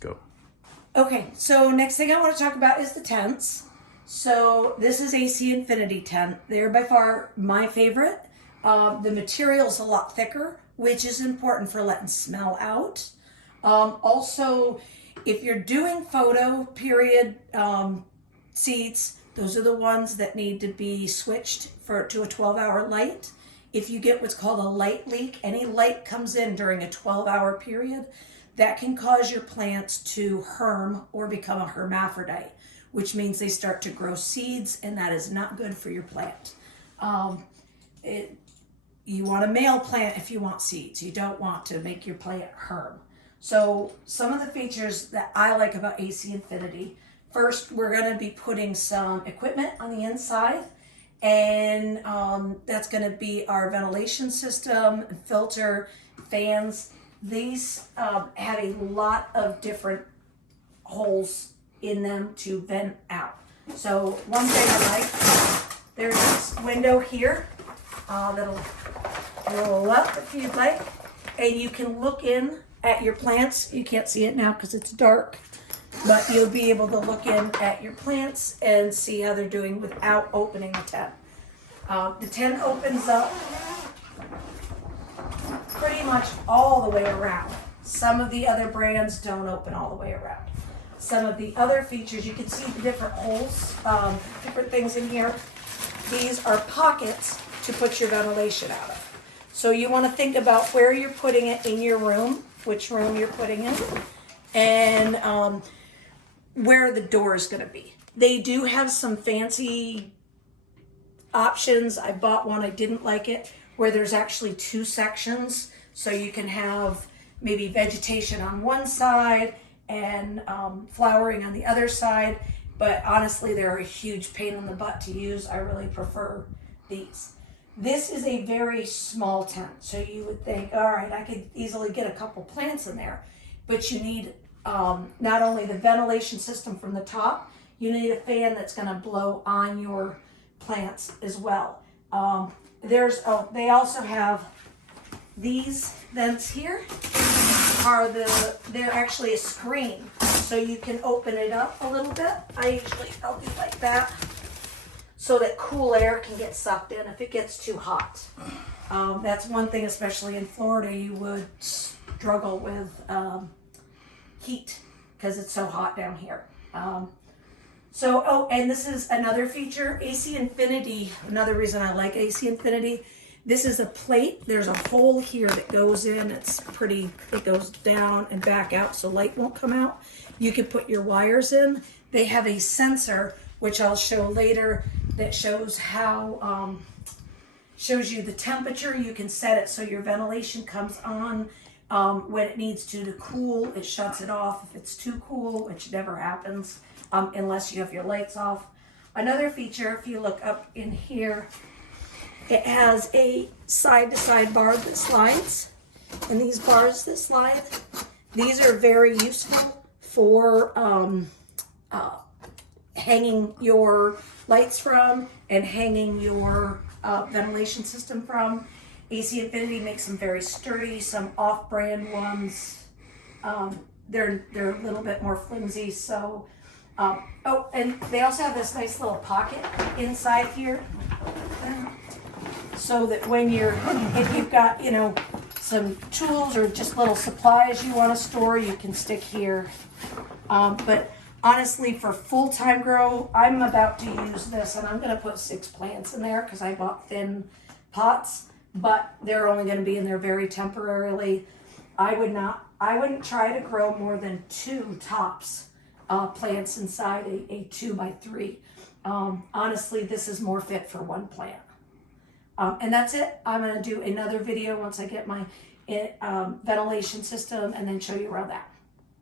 Go. Okay, so next thing I want to talk about is the tents. So this is AC Infinity tent. They're by far my favorite. The material's a lot thicker, which is important for letting smell out. Also, if you're doing photo period seats, those are the ones that need to be switched to a 12-hour light. If you get what's called a light leak, any light comes in during a 12-hour period, that can cause your plants to herm or become a hermaphrodite, which means they start to grow seeds, and that is not good for your plant. You want a male plant if you want seeds. You don't want to make your plant herm. So some of the features that I like about AC Infinity, first we're going to be putting some equipment on the inside, and that's going to be our ventilation system, filter, fans. These have a lot of different holes in them to vent out. So one thing I like, there's this window here that'll roll up if you'd like, and you can look in at your plants. You can't see it now because it's dark, but you'll be able to look in at your plants and see how they're doing without opening the tent. The tent opens up pretty much all the way around. Some of the other brands don't open all the way around. Some of the other features, you can see the different holes, different things in here. These are pockets to put your ventilation out of. So you want to think about where you're putting it in your room, which room you're putting in, and where the door is going to be. They do have some fancy options. I bought one, I didn't like it, where there's actually two sections. So you can have maybe vegetation on one side and flowering on the other side. But honestly, they're a huge pain in the butt to use. I really prefer these. This is a very small tent. So you would think, all right, I could easily get a couple plants in there. But you need not only the ventilation system from the top, you need a fan that's gonna blow on your plants as well. They also have these vents here. They're actually a screen, so you can open it up a little bit. I'll do like that, so that cool air can get sucked in if it gets too hot. That's one thing, especially in Florida, you would struggle with heat because it's so hot down here. And this is another feature, AC Infinity. Another reason I like AC Infinity. This is a plate. There's a hole here that goes in. It goes down and back out so light won't come out. You can put your wires in. They have a sensor, which I'll show later, that shows how, shows you the temperature. You can set it so your ventilation comes on when it needs to cool. It shuts it off if it's too cool, which never happens unless you have your lights off. Another feature, if you look up in here, it has a side-to-side bar that slides, and these bars that slide, these are very useful for hanging your lights from and hanging your ventilation system from. AC Infinity makes them very sturdy. Some off-brand ones, they're a little bit more flimsy. So, and they also have this nice little pocket inside here, so that if you've got, some tools or just little supplies you want to store, you can stick here. But honestly, for full-time grow, I'm about to use this, and I'm going to put 6 plants in there because I bought thin pots, but they're only going to be in there very temporarily. I wouldn't try to grow more than 2 tops plants inside a 2x3. Honestly, this is more fit for 1 plant. And that's it. I'm going to do another video once I get my ventilation system and then show you around that.